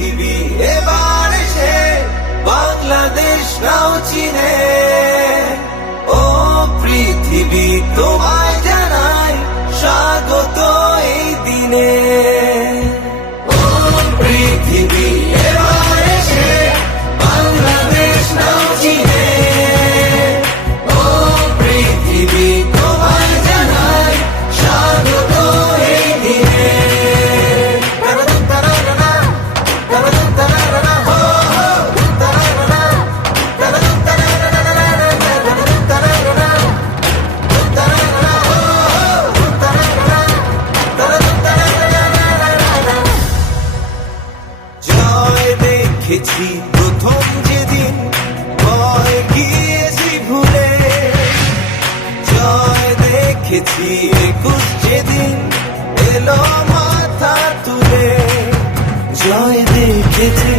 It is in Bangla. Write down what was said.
পৃথিবী এবার এসে বাংলাদেশ নাও চিনে। ও পৃথিবী তোমায় জানাই স্বাগত এই দিনে। ও পৃথিবী এবার এসে বাংলাদেশ নাও চিনে। ও পৃথিবী তোমায় জানাই স্বাগত এই দিনে। জয় দেখেছি প্রথম যেদিন, ভয় গিয়েছি ভুলে। জয় দেখেছি 21 যেদিন এলো মাথা তুলে। জয় দেখেছি